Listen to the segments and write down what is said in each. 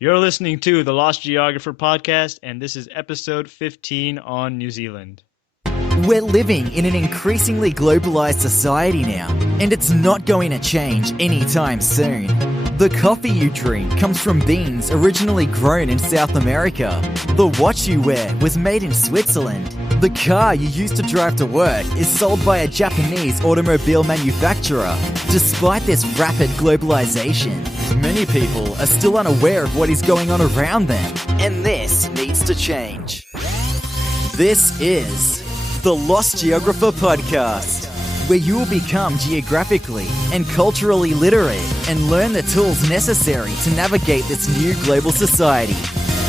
You're listening to the Lost Geographer podcast, and this is episode 15 on New Zealand. We're living in an increasingly globalized society now, and it's not going to change anytime soon. The coffee you drink comes from beans originally grown in South America. The watch you wear was made in Switzerland. The car you use to drive to work is sold by a Japanese automobile manufacturer. Despite this rapid globalization, many people are still unaware of what is going on around them, and this needs to change. This is the Lost Geographer podcast, where you will become geographically and culturally literate and learn the tools necessary to navigate this new global society.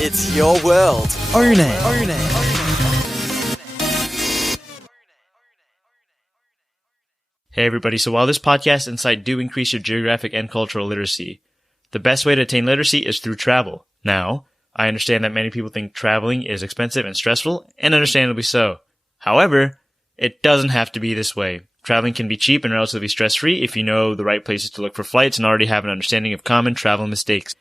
It's your world. Own it. Own it. Hey everybody, so while this podcast and site do increase your geographic and cultural literacy, the best way to attain literacy is through travel. Now, I understand that many people think traveling is expensive and stressful, and understandably so. However, it doesn't have to be this way. Traveling can be cheap and relatively stress-free if you know the right places to look for flights and already have an understanding of common travel mistakes.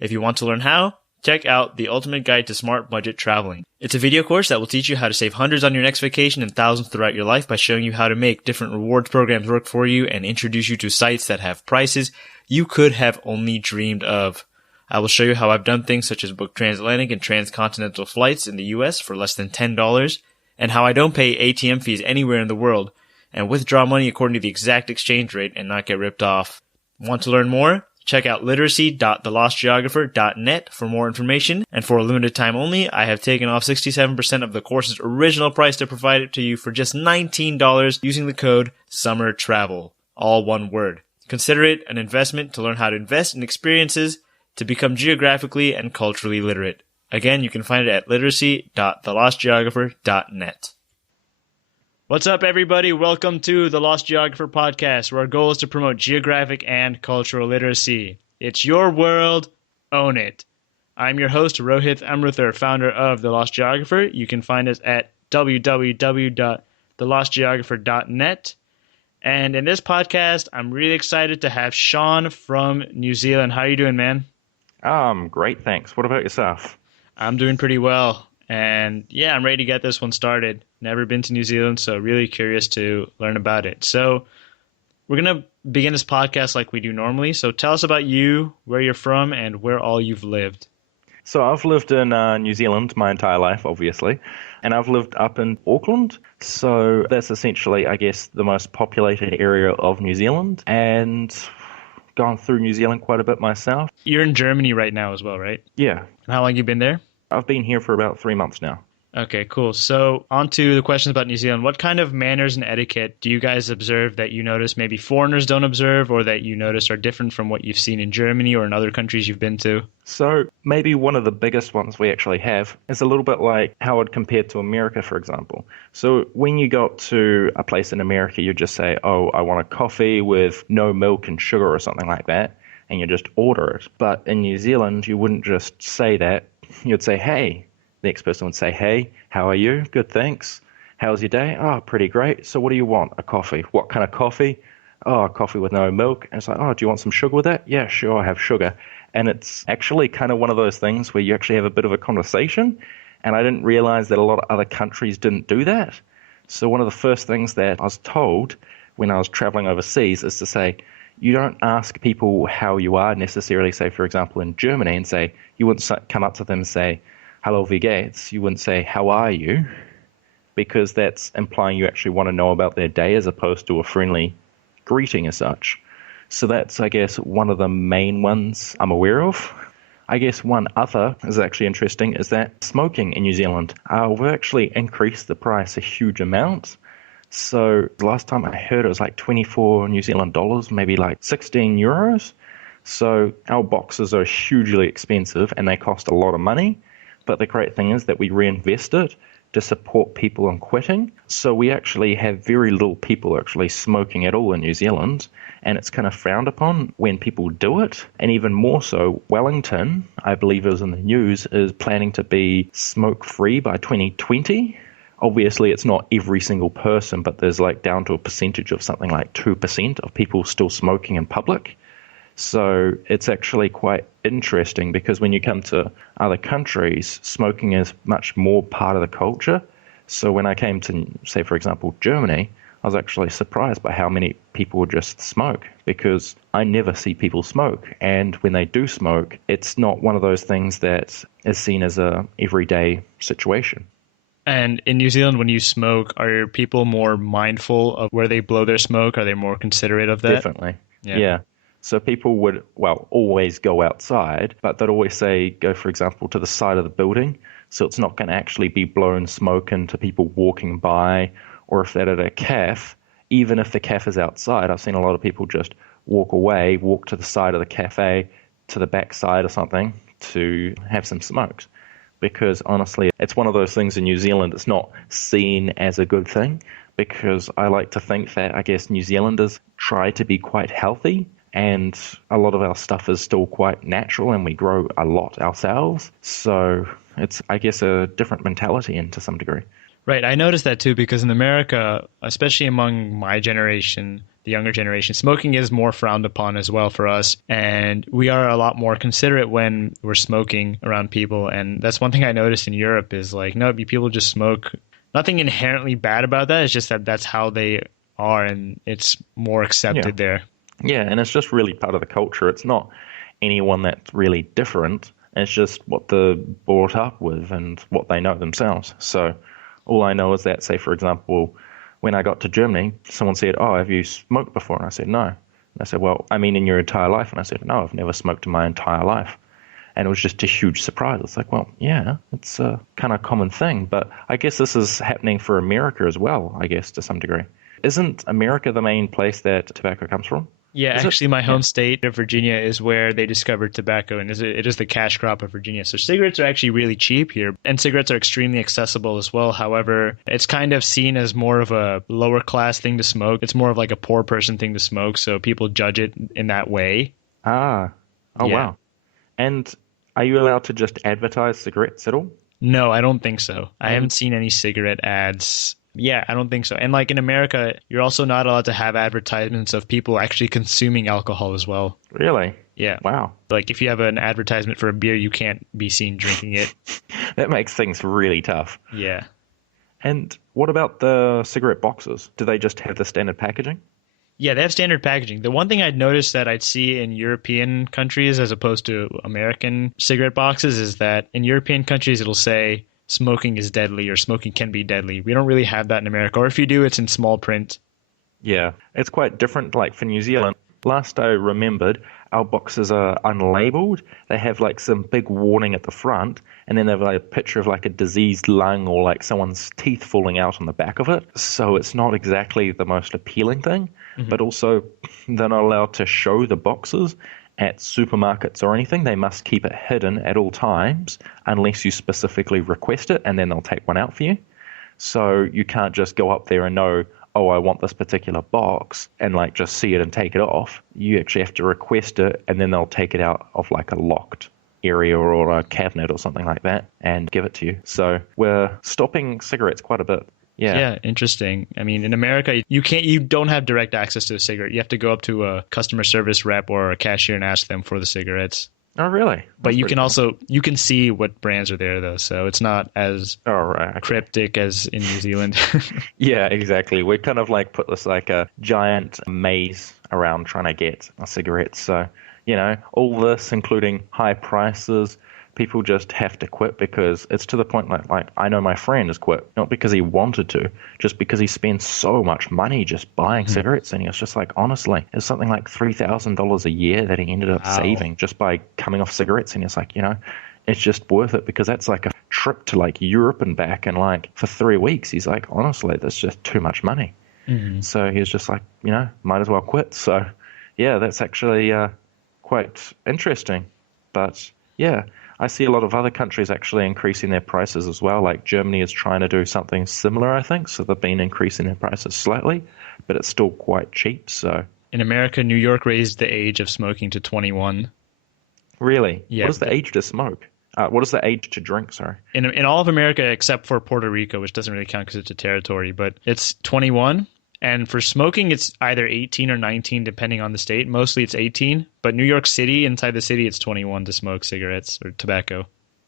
If you want to learn how, check out The Ultimate Guide to Smart Budget Traveling. It's a video course that will teach you how to save hundreds on your next vacation and thousands throughout your life by showing you how to make different rewards programs work for you and introduce you to sites that have prices you could have only dreamed of. I will show you how I've done things such as book transatlantic and transcontinental flights in the US for less than $10, and how I don't pay ATM fees anywhere in the world and withdraw money according to the exact exchange rate and not get ripped off. Want to learn more? Check out literacy.thelostgeographer.net for more information, and for a limited time only, I have taken off 67% of the course's original price to provide it to you for just $19 using the code SUMMERTRAVEL, all one word. Consider it an investment to learn how to invest in experiences to become geographically and culturally literate. Again, you can find it at literacy.thelostgeographer.net. What's up, everybody? Welcome to the Lost Geographer podcast, where our goal is to promote geographic and cultural literacy. It's your world. Own it. I'm your host, Rohit Amruthar, founder of The Lost Geographer. You can find us at www.thelostgeographer.net. And in this podcast, I'm really excited to have Sean from New Zealand. How are you doing, man? Great, thanks. What about yourself? I'm doing pretty well. And yeah, I'm ready to get this one started. Never been to New Zealand, so really curious to learn about it. So we're going to begin this podcast like we do normally. So tell us about you, where you're from, and where all you've lived. So I've lived in New Zealand my entire life, obviously, and I've lived up in Auckland. So that's essentially, I guess, the most populated area of New Zealand, and gone through New Zealand quite a bit myself. You're in Germany right now as well, right? Yeah. And how long have you been there? I've been here for about 3 months now. Okay, cool. So on to the questions about New Zealand. What kind of manners and etiquette do you guys observe that you notice maybe foreigners don't observe, or that you notice are different from what you've seen in Germany or in other countries you've been to? So maybe one of the biggest ones we actually have is a little bit like how I'd compare to America, for example. So when you go to a place in America, you just say, oh, I want a coffee with no milk and sugar or something like that, and you just order it. But in New Zealand, you wouldn't just say that. You'd say, hey. The next person would say, hey, how are you? Good, thanks. How's your day? Oh, pretty great. So what do you want? A coffee. What kind of coffee? Oh, a coffee with no milk. And it's like, oh, do you want some sugar with that? Yeah, sure, I have sugar. And it's actually kind of one of those things where you actually have a bit of a conversation. And I didn't realize that a lot of other countries didn't do that. So one of the first things that I was told when I was traveling overseas is to say, you don't ask people how you are necessarily, say, for example, in Germany, and say, you wouldn't come up to them and say, hello, wie geht's? You wouldn't say, how are you? Because that's implying you actually want to know about their day as opposed to a friendly greeting as such. So that's, I guess, one of the main ones I'm aware of. I guess one other is actually interesting is that smoking in New Zealand. We've actually increased the price a huge amount. So the last time I heard it was like 24 New Zealand dollars, maybe like 16 euros. So our boxes are hugely expensive and they cost a lot of money. But the great thing is that we reinvest it to support people in quitting. So we actually have very little people actually smoking at all in New Zealand, and it's kind of frowned upon when people do it. And even more so, Wellington, I believe it was in the news, is planning to be smoke-free by 2020. Obviously, it's not every single person, but there's like down to a percentage of something like 2% of people still smoking in public. So it's actually quite interesting because when you come to other countries, smoking is much more part of the culture. So when I came to, say, for example, Germany, I was actually surprised by how many people would just smoke because I never see people smoke. And when they do smoke, it's not one of those things that is seen as a everyday situation. And in New Zealand, when you smoke, are people more mindful of where they blow their smoke? Are they more considerate of that? Definitely. Yeah. So people would, well, always go outside, but they'd always say, go, for example, to the side of the building. So it's not going to actually be blown smoke into people walking by, or if they're at a cafe, even if the cafe is outside, I've seen a lot of people just walk away, walk to the side of the cafe, to the back side or something to have some smokes. Because honestly, it's one of those things in New Zealand, it's not seen as a good thing, because I like to think that, I guess, New Zealanders try to be quite healthy, and a lot of our stuff is still quite natural, and we grow a lot ourselves. So it's, I guess, a different mentality to some degree. Right. I noticed that too, because in America, especially among my generation, the younger generation, smoking is more frowned upon as well for us. And we are a lot more considerate when we're smoking around people. And that's one thing I noticed in Europe is like, no, people just smoke. Nothing inherently bad about that. It's just that that's how they are, and it's more accepted there. Yeah, and it's just really part of the culture. It's not anyone that's really different. It's just what they're brought up with and what they know themselves. So all I know is that, say, for example, when I got to Germany, someone said, oh, have you smoked before? And I said, no. And I said, well, I mean in your entire life? And I said, no, I've never smoked in my entire life. And it was just a huge surprise. It's like, well, yeah, it's a kind of common thing. But I guess this is happening for America as well, I guess, to some degree. Isn't America the main place that tobacco comes from? Yeah, actually, my home state of Virginia is where they discovered tobacco, and it is the cash crop of Virginia. So cigarettes are actually really cheap here, and cigarettes are extremely accessible as well. However, it's kind of seen as more of a lower class thing to smoke. It's more of like a poor person thing to smoke, so people judge it in that way. Ah, oh, yeah. Wow. And are you allowed to just advertise cigarettes at all? No, I don't think so. I haven't seen any cigarette ads. Yeah, I don't think so. And like in America, you're also not allowed to have advertisements of people actually consuming alcohol as well. Really? Yeah. Wow. Like if you have an advertisement for a beer, you can't be seen drinking it. That makes things really tough. Yeah. And what about the cigarette boxes? Do they just have the standard packaging? Yeah, they have standard packaging. The one thing I'd noticed that I'd see in European countries as opposed to American cigarette boxes is that in European countries, it'll say smoking is deadly or smoking can be deadly. We don't really have that in America. Or if you do, it's in small print. Yeah, it's quite different. Like for New Zealand, last I remembered, our boxes are unlabeled. They have like some big warning at the front, and then they have like a picture of like a diseased lung or like someone's teeth falling out on the back of it. So it's not exactly the most appealing thing, but also they're not allowed to show the boxes at supermarkets or anything. They must keep it hidden at all times unless you specifically request it, and then they'll take one out for you. So you can't just go up there and know, oh, I want this particular box, and like just see it and take it off. You actually have to request it, and then they'll take it out of like a locked area or a cabinet or something like that and give it to you. So we're stopping cigarettes quite a bit. Yeah, interesting. I mean, in America, you don't have direct access to a cigarette. You have to go up to a customer service rep or a cashier and ask them for the cigarettes. Oh, really? But you can also, you can see what brands are there, though, so it's not as cryptic as in New Zealand. Yeah, exactly. We kind of like put this like a giant maze around trying to get a cigarette. So, you know, all this, including high prices, people just have to quit because it's to the point like I know my friend has quit, not because he wanted to, just because he spends so much money just buying cigarettes. And he was just like, honestly, it's something like $3,000 a year that he ended up saving just by coming off cigarettes. And he's like, you know, it's just worth it because that's like a trip to like Europe and back, and like for 3 weeks, he's like, honestly, that's just too much money. So he was just like, you know, might as well quit. So yeah, that's actually quite interesting. But yeah, I see a lot of other countries actually increasing their prices as well. Like Germany is trying to do something similar, I think. So they've been increasing their prices slightly, but it's still quite cheap. So in America, New York raised the age of smoking to 21. Really? Yeah. What is the age to smoke? What is the age to drink, sorry? In all of America, except for Puerto Rico, which doesn't really count because it's a territory, but it's 21. And for smoking, it's either 18 or 19, depending on the state. Mostly it's 18. But New York City, inside the city, it's 21 to smoke cigarettes or tobacco.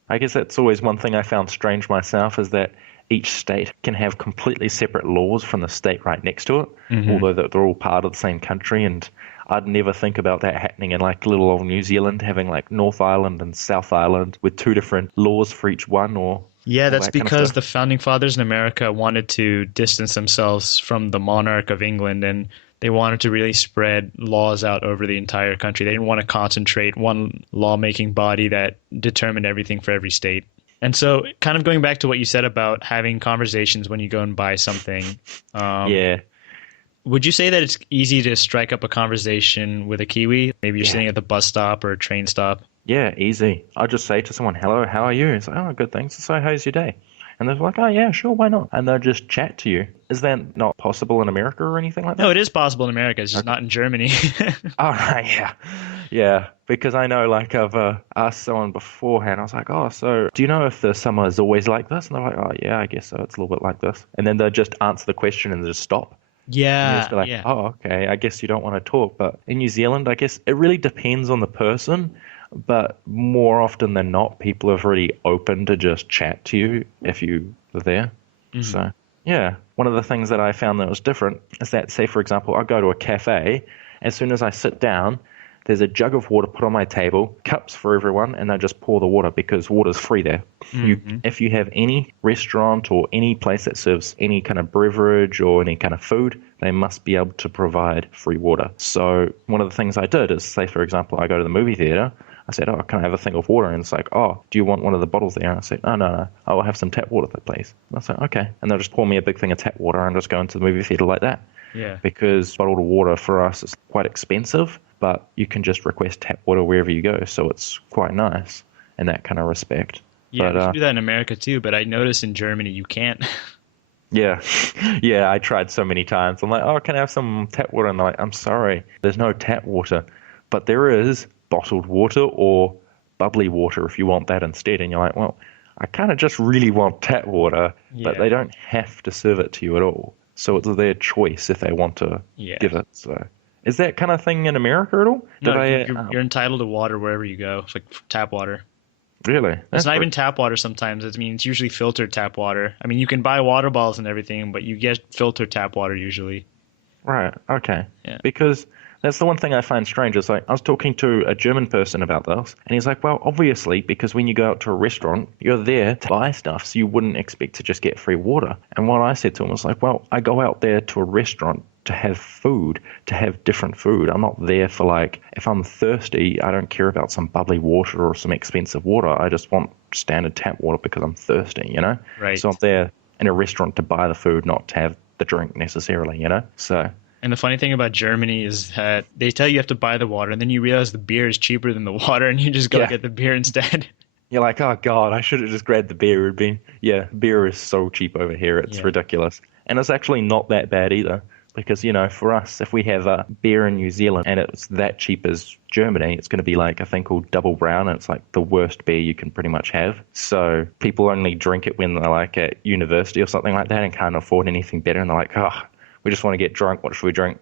I guess that's always one thing I found strange myself is that each state can have completely separate laws from the state right next to it, although they're all part of the same country. And I'd never think about that happening in like little old New Zealand, having like North Island and South Island with two different laws for each one. Or yeah, that's because the founding fathers in America wanted to distance themselves from the monarch of England, and they wanted to really spread laws out over the entire country. They didn't want to concentrate one lawmaking body that determined everything for every state. And so kind of going back to what you said about having conversations when you go and buy something. Yeah. Would you say that it's easy to strike up a conversation with a Kiwi? Maybe you're sitting at the bus stop or a train stop. Yeah, easy. I just say to someone, hello, how are you? It's like, oh, good, thanks. So how's your day? And they're like, oh, yeah, sure, why not? And they'll just chat to you. Is that not possible in America or anything like that? No, it is possible in America. It's just not in Germany. Oh, right, yeah. Yeah, because I know, like, I've asked someone beforehand, I was like, oh, so do you know if the summer is always like this? And they're like, oh, yeah, I guess so. It's a little bit like this. And then they'll just answer the question and just stop. Yeah. Just be like, oh, okay, I guess you don't want to talk. But in New Zealand, I guess it really depends on the person. But more often than not, people are really open to just chat to you if you are there. So, yeah, one of the things that I found that was different is that, say, for example, I go to a cafe. As soon as I sit down, there's a jug of water put on my table, cups for everyone, and I just pour the water because water's free there. If you have any restaurant or any place that serves any kind of beverage or any kind of food, they must be able to provide free water. So one of the things I did is, say, for example, I go to the movie theater. I said, oh, can I have a thing of water? And it's like, oh, do you want one of the bottles there? And I said, no, I'll have some tap water, please. And I said, okay. And they'll just pour me a big thing of tap water and just go into the movie theater like that. Yeah. Because bottled water for us is quite expensive, but you can just request tap water wherever you go. So it's quite nice in that kind of respect. Yeah, you can do that in America too, but I noticed in Germany you can't. Yeah. Yeah, I tried so many times. I'm like, oh, can I have some tap water? And they're like, I'm sorry, there's no tap water. But there is bottled water or bubbly water if you want that instead. And you're like, well, I kind of just really want tap water, but they don't have to serve it to you at all. So it's their choice if they want to give it. So is that kind of thing in America at all? No, you're entitled to water wherever you go. It's like tap water. Really? It's not even tap water sometimes. I mean, it's usually filtered tap water. I mean, you can buy water bottles and everything, but you get filtered tap water usually. Right, okay. Yeah. Because that's the one thing I find strange. Is like, I was talking to a German person about this, and he's like, well, obviously, because when you go out to a restaurant, you're there to buy stuff, so you wouldn't expect to just get free water. And what I said to him was like, well, I go out there to a restaurant to have food, to have different food. I'm not there for, like, if I'm thirsty, I don't care about some bubbly water or some expensive water. I just want standard tap water because I'm thirsty, you know? Right. So I'm there in a restaurant to buy the food, not to have the drink necessarily, you know? So... And the funny thing about Germany is that they tell you have to buy the water, and then you realize the beer is cheaper than the water, and you just go get the beer instead. You're like, oh, God, I should have just grabbed the beer. Beer is so cheap over here. It's ridiculous. And it's actually not that bad either. Because, you know, for us, if we have a beer in New Zealand and it's that cheap as Germany, it's going to be like a thing called Double Brown, and it's like the worst beer you can pretty much have. So people only drink it when they're like at university or something like that and can't afford anything better. And they're like, oh, we just want to get drunk. What should we drink?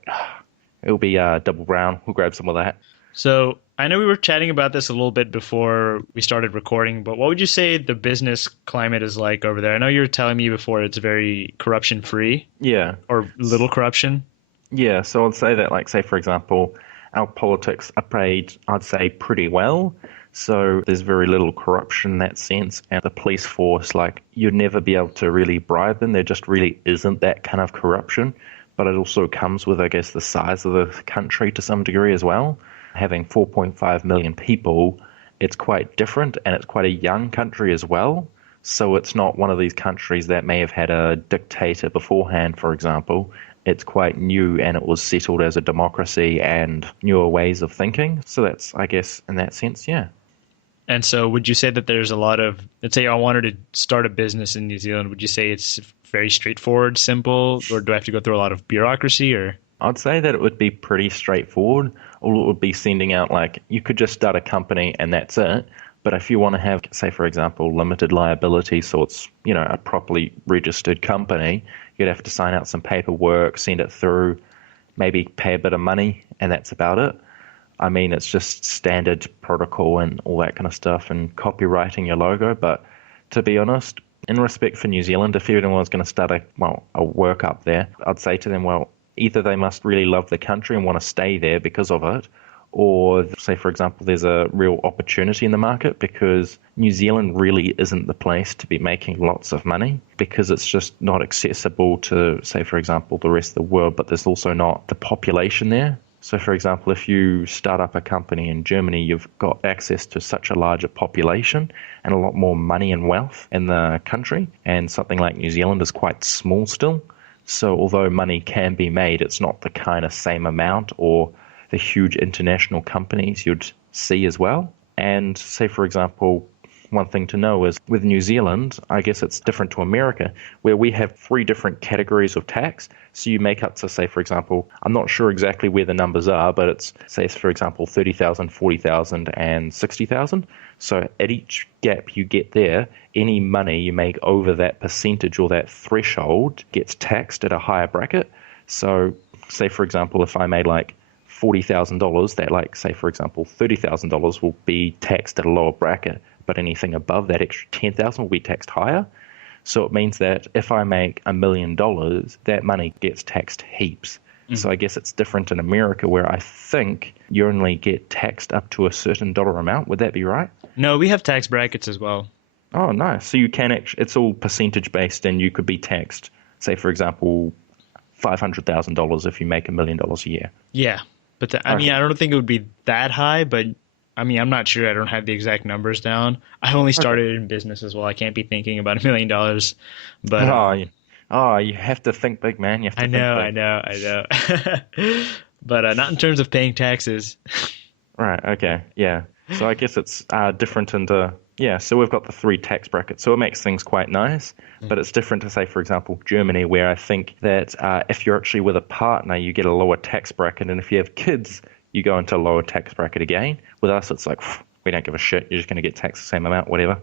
It'll be Double Brown. We'll grab some of that. So I know we were chatting about this a little bit before we started recording, but what would you say the business climate is like over there? I know you were telling me before it's very corruption-free. Yeah. Or little corruption. Yeah, so I'd say that, like, say, for example, our politics are paid, I'd say, pretty well. So there's very little corruption in that sense. And the police force, like, you'd never be able to really bribe them. There just really isn't that kind of corruption. But it also comes with, I guess, the size of the country to some degree as well. Having 4.5 million people, it's quite different, and it's quite a young country as well. So it's not one of these countries that may have had a dictator beforehand, for example. It's quite new, and it was settled as a democracy and newer ways of thinking. So that's, I guess, in that sense, yeah. And so would you say that there's a lot of, let's say I wanted to start a business in New Zealand, would you say it's very straightforward, simple, or do I have to go through a lot of bureaucracy? Or I'd say that it would be pretty straightforward. All it would be sending out, like, you could just start a company and that's it. But if you want to have, say, for example, limited liability, so it's, a properly registered company, you'd have to sign out some paperwork, send it through, maybe pay a bit of money, and that's about it. I mean, it's just standard protocol and all that kind of stuff and copywriting your logo. But to be honest, in respect for New Zealand, if anyone was going to start a work up there, I'd say to them, well, either they must really love the country and want to stay there because of it, or say, for example, there's a real opportunity in the market because New Zealand really isn't the place to be making lots of money because it's just not accessible to, say, for example, the rest of the world, but there's also not the population there. So, for example, if you start up a company in Germany, you've got access to such a larger population and a lot more money and wealth in the country. And something like New Zealand is quite small still. So although money can be made, it's not the kind of same amount or the huge international companies you'd see as well. And say, for example, one thing to know is with New Zealand, I guess it's different to America, where we have 3 different categories of tax. So you make up to, say, for example, I'm not sure exactly where the numbers are, but it's, say, for example, 30,000, 40,000, and 60,000. So at each gap you get there, any money you make over that percentage or that threshold gets taxed at a higher bracket. So say, for example, if I made like $40,000, that like, say, for example, $30,000 will be taxed at a lower bracket, but anything above that extra 10,000 will be taxed higher. So it means that if I make $1 million, that money gets taxed heaps. Mm-hmm. So I guess it's different in America where I think you only get taxed up to a certain dollar amount. Would that be right? No, we have tax brackets as well. Oh, nice. So you can it's all percentage based and you could be taxed, say, for example, $500,000 if you make $1 million a year. Yeah. But I mean, I don't think it would be that high, but I mean, I'm not sure. I don't have the exact numbers down. I only started in business as well. I can't be thinking about $1 million. But you have to think big, man. You have to I know. But not in terms of paying taxes. Right. Okay. Yeah. So I guess it's different into so we've got the 3 tax brackets. So it makes things quite nice, but it's different to, say, for example, Germany, where I think that if you're actually with a partner, you get a lower tax bracket, and if you have kids, you go into a lower tax bracket again. With us, it's like, we don't give a shit. You're just going to get taxed the same amount, whatever.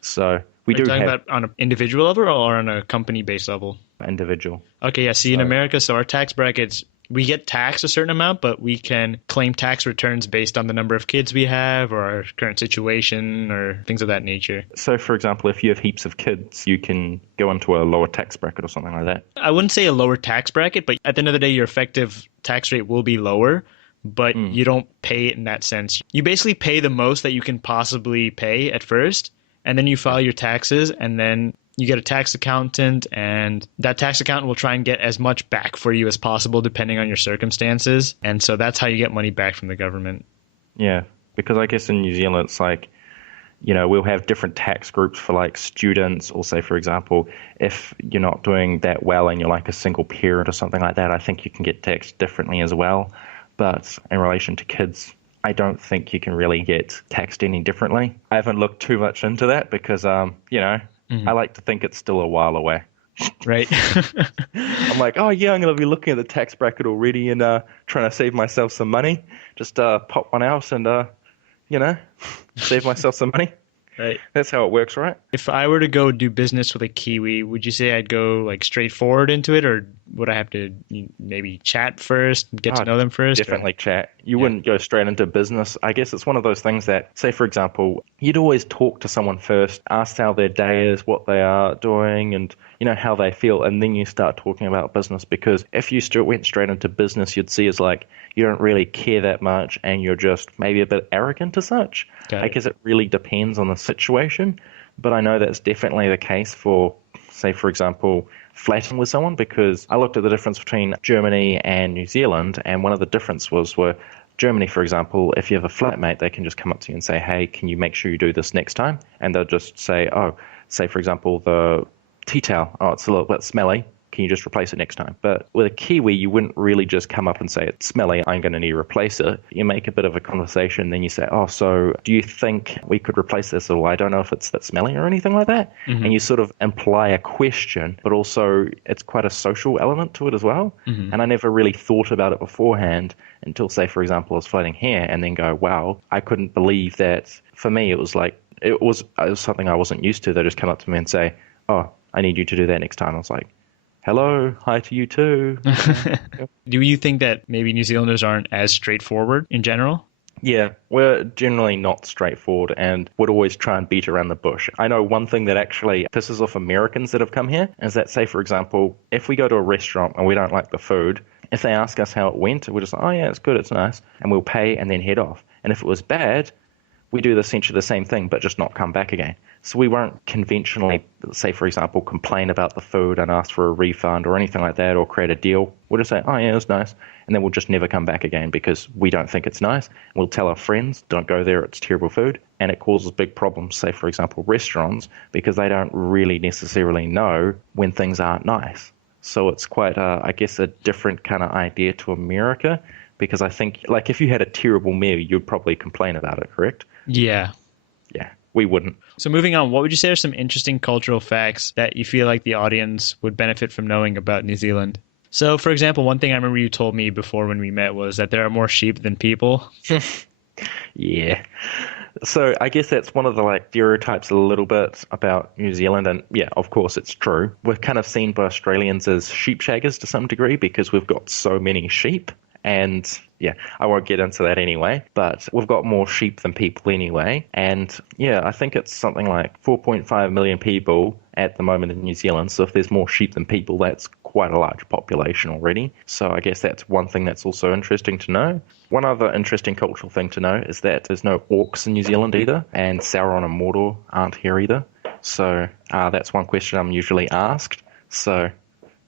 So we do have... about on an individual level or on a company-based level? Individual. Okay, yeah. See, in America, so our tax brackets, we get taxed a certain amount, but we can claim tax returns based on the number of kids we have or our current situation or things of that nature. So, for example, if you have heaps of kids, you can go into a lower tax bracket or something like that? I wouldn't say a lower tax bracket, but at the end of the day, your effective tax rate will be lower, but you don't pay it in that sense. You basically pay the most that you can possibly pay at first, and then you file your taxes, and then you get a tax accountant, and that tax accountant will try and get as much back for you as possible depending on your circumstances. And so that's how you get money back from the government. Yeah, because I guess in New Zealand, it's like, we'll have different tax groups for like students, or say, for example, if you're not doing that well and you're like a single parent or something like that, I think you can get taxed differently as well. But in relation to kids, I don't think you can really get taxed any differently. I haven't looked too much into that because, I like to think it's still a while away. Right. I'm like, I'm going to be looking at the tax bracket already and trying to save myself some money. Just pop one out and, save myself some money. Right. That's how it works, right? If I were to go do business with a Kiwi, would you say I'd go like straightforward into it, or would I have to maybe chat first, get to know them first? Definitely chat. You wouldn't go straight into business. I guess it's one of those things that, say, for example, you'd always talk to someone first, ask how their day is, what they are doing, and how they feel, and then you start talking about business. Because if you went straight into business, you'd see as like you don't really care that much, and you're just maybe a bit arrogant as such. I guess it really depends on the situation, but I know that's definitely the case for, say, for example, flatting with someone, because I looked at the difference between Germany and New Zealand, and one of the differences was where Germany, for example, if you have a flatmate, they can just come up to you and say, hey, can you make sure you do this next time? And they'll just say, say, for example, the tea towel, it's a little bit smelly. Can you just replace it next time? But with a Kiwi, you wouldn't really just come up and say, it's smelly, I'm going to need to replace it. You make a bit of a conversation, then you say, so do you think we could replace this? Or I don't know if it's that smelly or anything like that. Mm-hmm. And you sort of imply a question, but also it's quite a social element to it as well. Mm-hmm. And I never really thought about it beforehand until, say, for example, I was floating here and then go, wow, I couldn't believe that. For me, it was like It was something I wasn't used to. They just come up to me and say, "Oh, I need you to do that next time." I was like, "Hello, hi to you too." Do you think that maybe New Zealanders aren't as straightforward in general? Yeah, we're generally not straightforward and would always try and beat around the bush. I know one thing that actually pisses off Americans that have come here is that, say, for example, if we go to a restaurant and we don't like the food, if they ask us how it went, we're just like, oh yeah, it's good, it's nice, and we'll pay and then head off. And if it was bad, we do essentially the same thing, but just not come back again. So we won't conventionally, say, for example, complain about the food and ask for a refund or anything like that or create a deal. We'll just say, oh, yeah, it was nice. And then we'll just never come back again because we don't think it's nice. We'll tell our friends, don't go there, it's terrible food. And it causes big problems, say, for example, restaurants, because they don't really necessarily know when things aren't nice. So it's quite, I guess, a different kind of idea to America, because I think, like, if you had a terrible meal, you'd probably complain about it, correct? Yeah. Yeah, we wouldn't. So moving on, what would you say are some interesting cultural facts that you feel like the audience would benefit from knowing about New Zealand? So, for example, one thing I remember you told me before when we met was that there are more sheep than people. Yeah. So I guess that's one of the stereotypes a little bit about New Zealand. And yeah, of course, it's true. We're kind of seen by Australians as sheep shaggers to some degree because we've got so many sheep. And yeah, I won't get into that anyway, but we've got more sheep than people anyway. And yeah, I think it's something like 4.5 million people at the moment in New Zealand. So if there's more sheep than people, that's quite a large population already. So I guess that's one thing that's also interesting to know. One other interesting cultural thing to know is that there's no orcs in New Zealand either, and Sauron and Mordor aren't here either. So that's one question I'm usually asked. So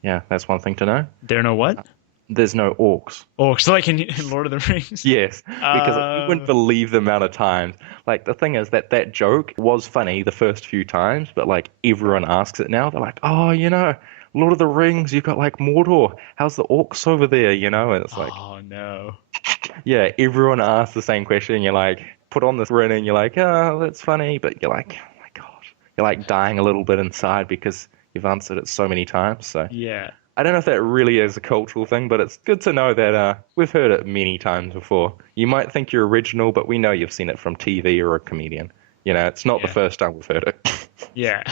yeah, that's one thing to know. There are no what? There's no orcs. Orcs, like in Lord of the Rings? Yes, because you wouldn't believe the amount of times. Like, the thing is that joke was funny the first few times, but, everyone asks it now. They're like, oh, Lord of the Rings, you've got, Mordor. How's the orcs over there, And it's like... Oh, no. Yeah, everyone asks the same question. You're put on this grin and you're like, oh, that's funny. But you're like, oh, my God. You're, dying a little bit inside because you've answered it so many times, so... Yeah. I don't know if that really is a cultural thing, but it's good to know that we've heard it many times before. You might think you're original, but we know you've seen it from TV or a comedian. It's not the first time we've heard it. Yeah.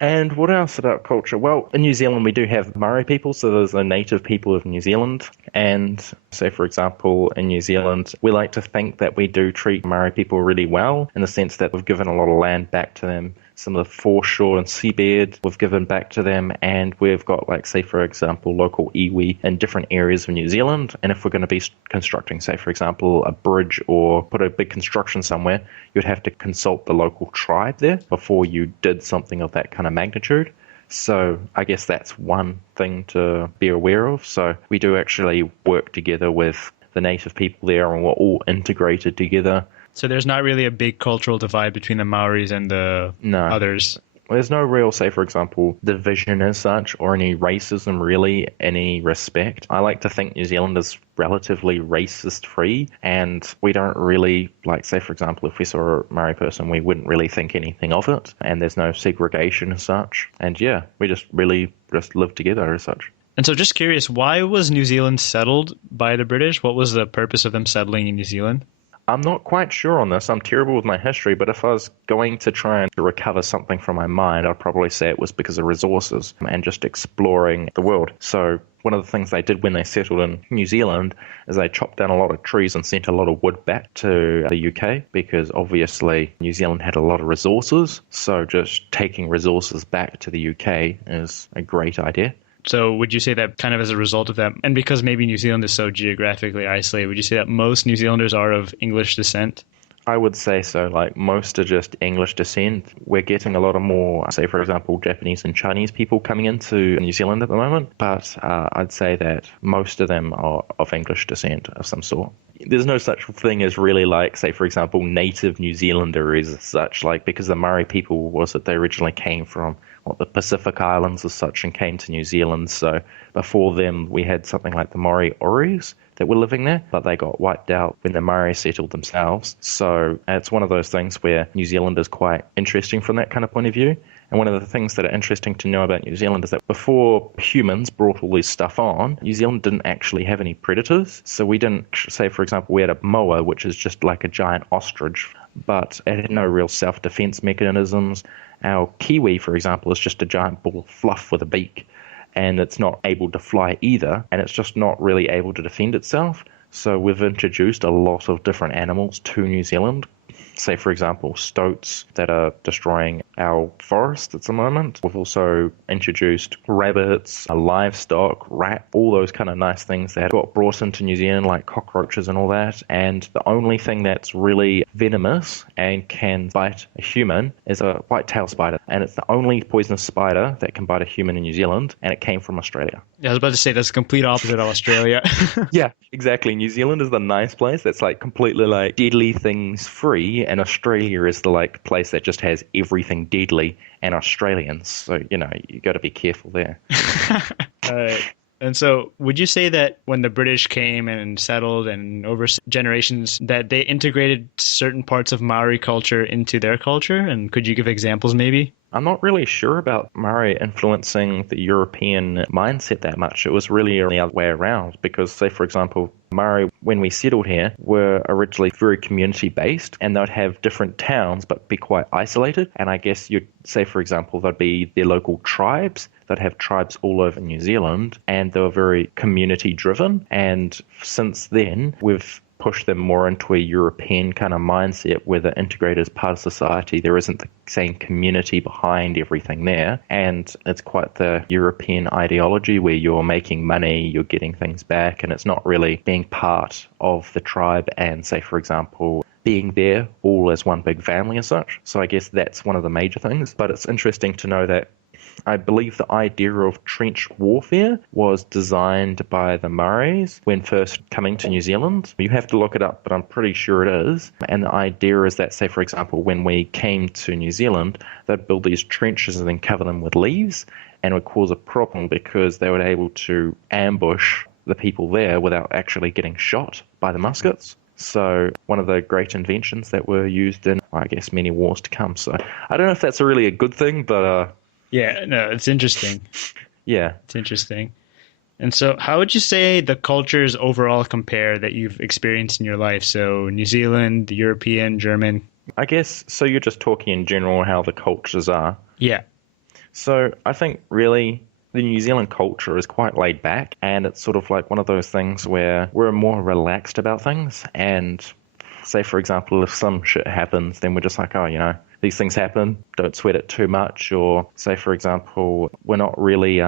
And what else about culture? Well, in New Zealand, we do have Maori people, so there's the native people of New Zealand. And say, for example, in New Zealand, we like to think that we do treat Maori people really well in the sense that we've given a lot of land back to them. Some of the foreshore and seabed we've given back to them, and we've got, say, for example, local iwi in different areas of New Zealand. And if we're going to be constructing, say, for example, a bridge or put a big construction somewhere, you'd have to consult the local tribe there before you did something of that kind of magnitude. So I guess that's one thing to be aware of. So we do actually work together with the native people there, and we're all integrated together. So there's not really a big cultural divide between the Maoris and the others? There's no real, say, for example, division as such, or any racism really, in any respect. I like to think New Zealand is relatively racist-free, and we don't really, say, for example, if we saw a Maori person, we wouldn't really think anything of it, and there's no segregation as such. And yeah, we just really live together as such. And so just curious, why was New Zealand settled by the British? What was the purpose of them settling in New Zealand? I'm not quite sure on this. I'm terrible with my history, but if I was going to try and recover something from my mind, I'd probably say it was because of resources and just exploring the world. So one of the things they did when they settled in New Zealand is they chopped down a lot of trees and sent a lot of wood back to the UK, because obviously New Zealand had a lot of resources. So just taking resources back to the UK is a great idea. So would you say that kind of as a result of that, and because maybe New Zealand is so geographically isolated, would you say that most New Zealanders are of English descent? I would say so. Most are just English descent. We're getting a lot of more, say, for example, Japanese and Chinese people coming into New Zealand at the moment. But I'd say that most of them are of English descent of some sort. There's no such thing as really, say, for example, native New Zealanders as such, because the Maori people they originally came from the Pacific Islands as such and came to New Zealand. So before them, we had something like the Maori-Oris that were living there, but they got wiped out when the Maori settled themselves. So it's one of those things where New Zealand is quite interesting from that kind of point of view. And one of the things that are interesting to know about New Zealand is that before humans brought all this stuff on, New Zealand didn't actually have any predators. So we didn't, say, for example, example, we had a moa, which is just like a giant ostrich, but it had no real self-defense mechanisms. Our kiwi, for example, is just a giant ball of fluff with a beak, and it's not able to fly either, and it's just not really able to defend itself. So we've introduced a lot of different animals to New Zealand. Say, for example, stoats that are destroying our forests at the moment. We've also introduced rabbits, livestock, rat, all those kind of nice things that got brought into New Zealand, like cockroaches and all that. And the only thing that's really venomous and can bite a human is a white-tailed spider. And it's the only poisonous spider that can bite a human in New Zealand, and it came from Australia. Yeah, I was about to say that's the complete opposite of Australia. Yeah, exactly. New Zealand is the nice place that's like completely like deadly things free, and Australia is the like place that just has everything deadly and Australians. So, you got to be careful there. And so would you say that when the British came and settled and over generations that they integrated certain parts of Maori culture into their culture? And could you give examples maybe? I'm not really sure about Maori influencing the European mindset that much. It was really the other way around because, say, for example, Maori, when we settled here, were originally very community-based, and they'd have different towns but be quite isolated. And I guess you'd say, for example, there'd be their local tribes. They'd have tribes all over New Zealand, and they were very community-driven. And since then, we've push them more into a European kind of mindset where they're integrated as part of society. There isn't the same community behind everything there. And it's quite the European ideology where you're making money, you're getting things back, and it's not really being part of the tribe and, say, for example, being there all as one big family as such. So I guess that's one of the major things. But it's interesting to know that I believe the idea of trench warfare was designed by the Maoris when first coming to New Zealand. You have to look it up, but I'm pretty sure it is. And the idea is that, say, for example, when we came to New Zealand, they'd build these trenches and then cover them with leaves, and it would cause a problem because they were able to ambush the people there without actually getting shot by the muskets. So one of the great inventions that were used in, I guess, many wars to come. So I don't know if that's really a good thing, but yeah, no, it's interesting. Yeah. It's interesting. And so how would you say the cultures overall compare that you've experienced in your life? So New Zealand, the European, German? I guess, so you're just talking in general how the cultures are. Yeah. So I think really the New Zealand culture is quite laid back, and it's sort of like one of those things where we're more relaxed about things. And say, for example, if some shit happens, then we're just like, oh, these things happen, don't sweat it too much. Or say, for example, we're not really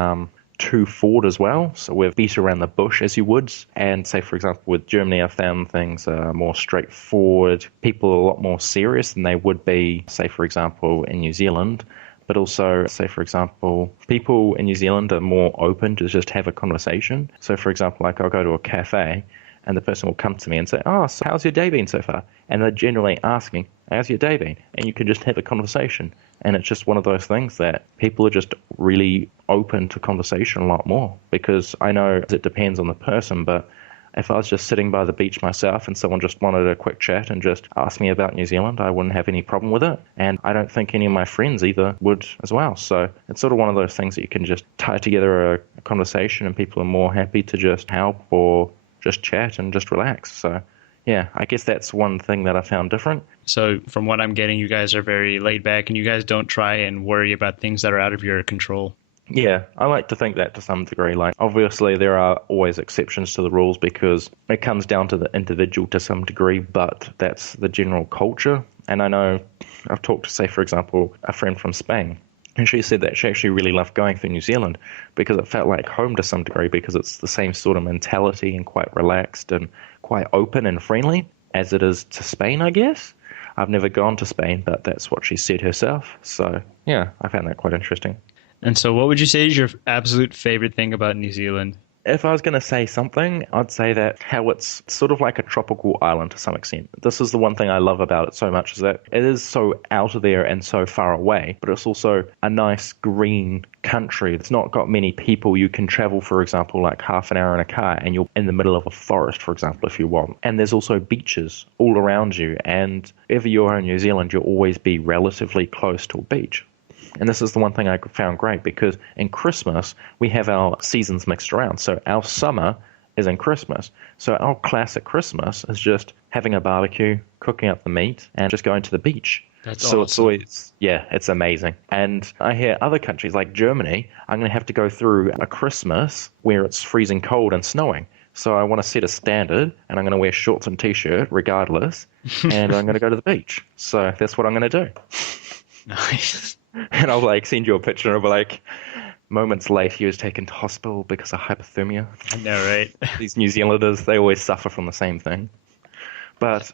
too forward as well, so we're beat around the bush as you would. And say, for example, with Germany, I found things are more straightforward. People are a lot more serious than they would be, say, for example, in New Zealand. But also, say, for example, people in New Zealand are more open to just have a conversation. So, for example, like I'll go to a cafe and the person will come to me and say, oh, so how's your day been so far? And they're generally asking, how's your day been? And you can just have a conversation. And it's just one of those things that people are just really open to conversation a lot more. Because I know it depends on the person, but if I was just sitting by the beach myself and someone just wanted a quick chat and just ask me about New Zealand, I wouldn't have any problem with it. And I don't think any of my friends either would as well. So it's sort of one of those things that you can just tie together a conversation and people are more happy to just help or just chat and just relax. So yeah, I guess that's one thing that I found different. So from what I'm getting, you guys are very laid back and you guys don't try and worry about things that are out of your control. Yeah, I like to think that to some degree. Like, obviously, there are always exceptions to the rules because it comes down to the individual to some degree, but that's the general culture. And I know I've talked to, say, for example, a friend from Spain, and she said that she actually really loved going through New Zealand because it felt like home to some degree because it's the same sort of mentality and quite relaxed and quite open and friendly as it is to Spain, I guess. I've never gone to Spain, but that's what she said herself. So, yeah, I found that quite interesting. And so what would you say is your absolute favorite thing about New Zealand? If I was going to say something, I'd say that how it's sort of like a tropical island to some extent. This is the one thing I love about it so much is that it is so out of there and so far away, but it's also a nice green country. It's not got many people. You can travel, for example, like half an hour in a car and you're in the middle of a forest, for example, if you want. And there's also beaches all around you. And if you are in New Zealand, you'll always be relatively close to a beach. And this is the one thing I found great because in Christmas, we have our seasons mixed around. So our summer is in Christmas. So our classic Christmas is just having a barbecue, cooking up the meat, and just going to the beach. That's so awesome. It's always, yeah, it's amazing. And I hear other countries like Germany, I'm going to have to go through a Christmas where it's freezing cold and snowing. So I want to set a standard, and I'm going to wear shorts and t-shirt regardless, and I'm going to go to the beach. So that's what I'm going to do. Nice. And I'll like send you a picture of like moments later he was taken to hospital because of hypothermia. I know, right? These New Zealanders, they always suffer from the same thing. But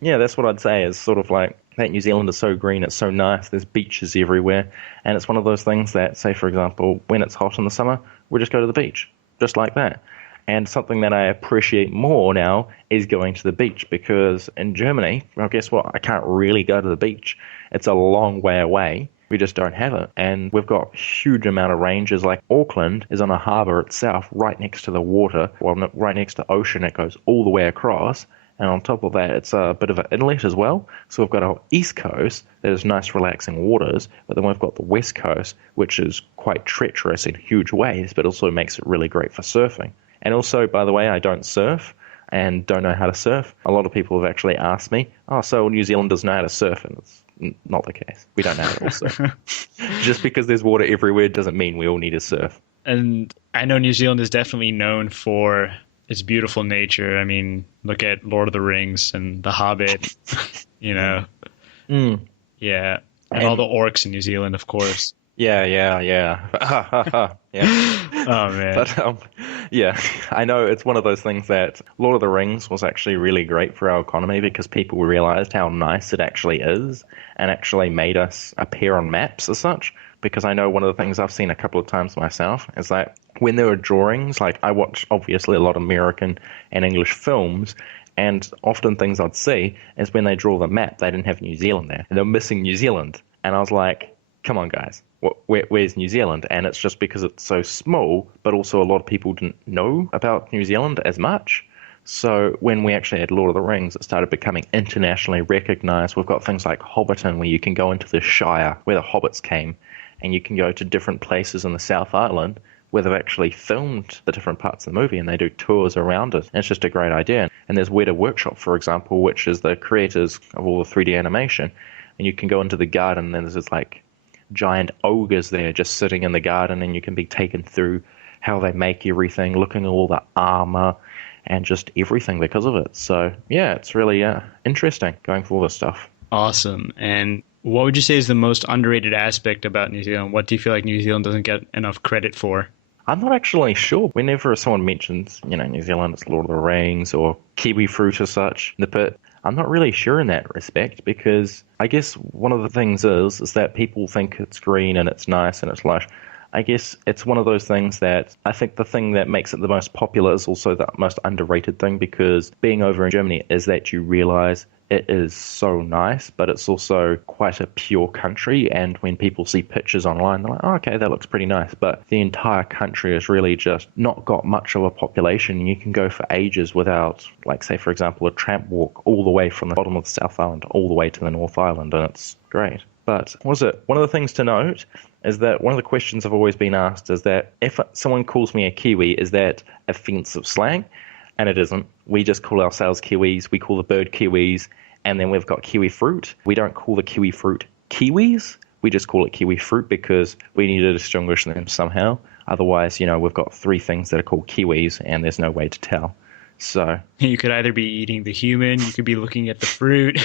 yeah, that's what I'd say is sort of like that New Zealand is so green, it's so nice, there's beaches everywhere. And it's one of those things that, say for example, when it's hot in the summer, we just go to the beach, just like that. And something that I appreciate more now is going to the beach, because in Germany, well, guess what? I can't really go to the beach. It's a long way away. We just don't have it. And we've got a huge amount of ranges. Like Auckland is on a harbour itself, right next to the water, well, right next to the ocean. It goes all the way across. And on top of that, it's a bit of an inlet as well. So we've got our east coast that is nice, relaxing waters. But then we've got the west coast, which is quite treacherous in huge ways, but also makes it really great for surfing. And also, by the way, I don't surf and don't know how to surf. A lot of people have actually asked me, oh, so New Zealanders know how to surf? And it's not the case. We don't know how to surf. Just because there's water everywhere doesn't mean we all need to surf. And I know New Zealand is definitely known for its beautiful nature. I mean, look at Lord of the Rings and The Hobbit, you know. Yeah. And all the orcs in New Zealand, of course. Yeah. Yeah. Oh, man. But yeah, I know it's one of those things that Lord of the Rings was actually really great for our economy because people realized how nice it actually is and actually made us appear on maps as such. Because I know one of the things I've seen a couple of times myself is that when there were drawings, like I watch obviously a lot of American and English films, and often things I'd see is when they draw the map, they didn't have New Zealand there. And they're missing New Zealand. And I was like, come on, guys, where's New Zealand? And it's just because it's so small, but also a lot of people didn't know about New Zealand as much. So when we actually had Lord of the Rings, it started becoming internationally recognized. We've got things like Hobbiton, where you can go into the Shire, where the Hobbits came, and you can go to different places in the South Island where they've actually filmed the different parts of the movie and they do tours around it. And it's just a great idea. And there's Weta Workshop, for example, which is the creators of all the 3D animation. And you can go into the garden and there's this like giant ogres there just sitting in the garden, and you can be taken through how they make everything, looking at all the armor and just everything because of it. So yeah, it's really interesting going for all this stuff. Awesome. And what would you say is the most underrated aspect about New Zealand? What do you feel like New Zealand doesn't get enough credit for? I'm not actually sure. Whenever someone mentions, New Zealand, it's Lord of the Rings or kiwi fruit or such, the pit, I'm not really sure in that respect, because I guess one of the things is that people think it's green and it's nice and it's lush. I guess it's one of those things that I think the thing that makes it the most popular is also the most underrated thing, because being over in Germany is that you realize it is so nice, but it's also quite a pure country. And when people see pictures online, they're like, oh, okay, that looks pretty nice. But the entire country has really just not got much of a population. You can go for ages without, like, say, for example, a tramp walk all the way from the bottom of the South Island all the way to the North Island, and it's great. But one of the things to note is that one of the questions I've always been asked is that if someone calls me a Kiwi, is that offensive slang? And it isn't. We just call ourselves Kiwis. We call the bird Kiwis. And then we've got kiwi fruit. We don't call the kiwi fruit kiwis. We just call it kiwi fruit because we need to distinguish them somehow. Otherwise, we've got three things that are called kiwis, and there's no way to tell. So you could either be eating the human, you could be looking at the fruit.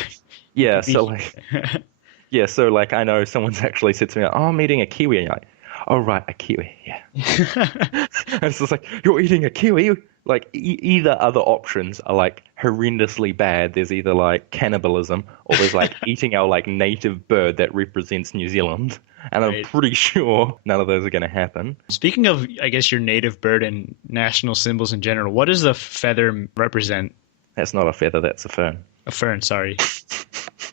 Yeah, so like I know someone's actually said to me, oh, I'm eating a kiwi. And you're like, oh, right, a kiwi, yeah. And it's just like, you're eating a kiwi? Like, either other options are, like, horrendously bad. There's either, like, cannibalism, or there's, like, eating our, like, native bird that represents New Zealand. And I'm pretty sure none of those are going to happen. Speaking of, I guess, your native bird and national symbols in general, what does the feather represent? That's not a feather, that's a fern. A fern, sorry.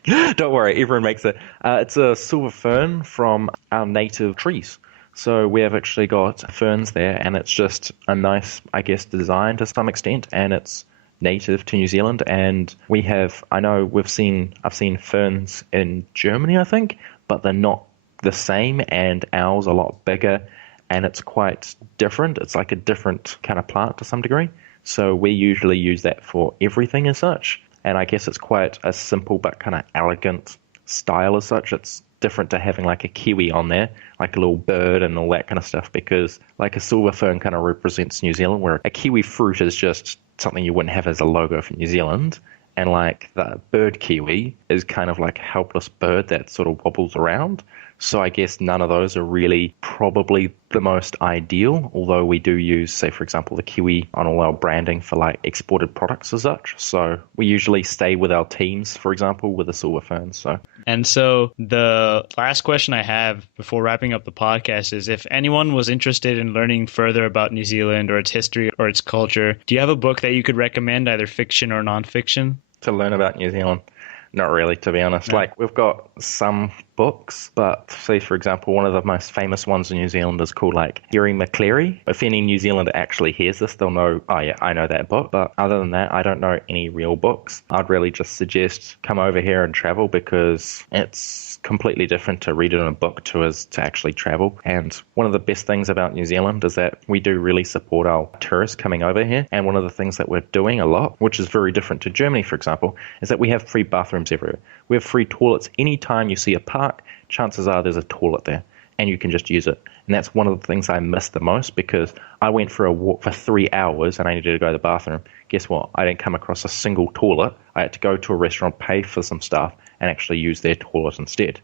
Don't worry, everyone makes it. It's a silver fern from our native trees. So we have actually got ferns there, and it's just a nice, I guess, design to some extent, and it's native to New Zealand. And I've seen ferns in Germany, I think, but they're not the same, and ours are a lot bigger, and it's quite different. It's like a different kind of plant to some degree. So we usually use that for everything as such. And I guess it's quite a simple but kind of elegant style as such. It's different to having like a kiwi on there, like a little bird and all that kind of stuff, because like a silver fern kind of represents New Zealand, where a kiwi fruit is just something you wouldn't have as a logo for New Zealand. And like the bird kiwi is kind of like a helpless bird that sort of wobbles around. So I guess none of those are really probably the most ideal, although we do use, say, for example, the kiwi on all our branding for like exported products as such. So we usually stay with our teams, for example, with the silver ferns. And so the last question I have before wrapping up the podcast is, if anyone was interested in learning further about New Zealand or its history or its culture, do you have a book that you could recommend, either fiction or nonfiction? To learn about New Zealand? Not really, to be honest. No. Like, we've got some books, but say, for example, one of the most famous ones in New Zealand is called, like, Harry McCleary. If any New Zealander actually hears this, they'll know, oh yeah, I know that book. But other than that, I don't know any real books. I'd really just suggest come over here and travel, because it's completely different to read it in a book to actually travel. And one of the best things about New Zealand is that we do really support our tourists coming over here. And one of the things that we're doing a lot, which is very different to Germany, for example, is that we have free bathrooms everywhere. We have free toilets. Anytime you see a park, chances are there's a toilet there, and you can just use it. And that's one of the things I miss the most, because I went for a walk for 3 hours and I needed to go to the bathroom. Guess what? I didn't come across a single toilet. I had to go to a restaurant, pay for some stuff, and actually use their toilet instead.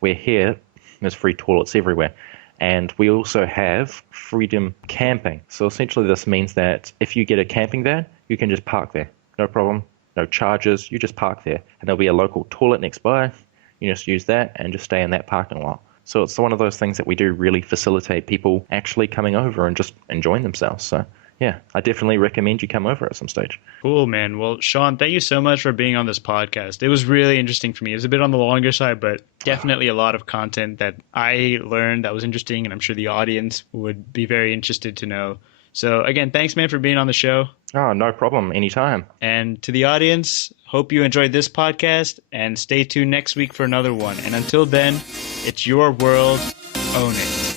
Where here, there's free toilets everywhere. And we also have freedom camping. So essentially this means that if you get a camping van, you can just park there. No problem, no charges, you just park there. And there'll be a local toilet next by. You just use that and just stay in that parking lot. So it's one of those things that we do really facilitate people actually coming over and just enjoying themselves. So yeah, I definitely recommend you come over at some stage. Cool, man. Well, Sean, thank you so much for being on this podcast. It was really interesting for me. It was a bit on the longer side, but definitely a lot of content that I learned that was interesting, and I'm sure the audience would be very interested to know. So again, thanks, man, for being on the show. Oh, no problem. Anytime. And to the audience, hope you enjoyed this podcast, and stay tuned next week for another one. And until then, it's your world. Own it.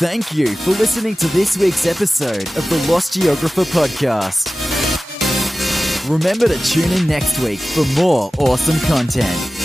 Thank you for listening to this week's episode of the Lost Geographer podcast. Remember to tune in next week for more awesome content.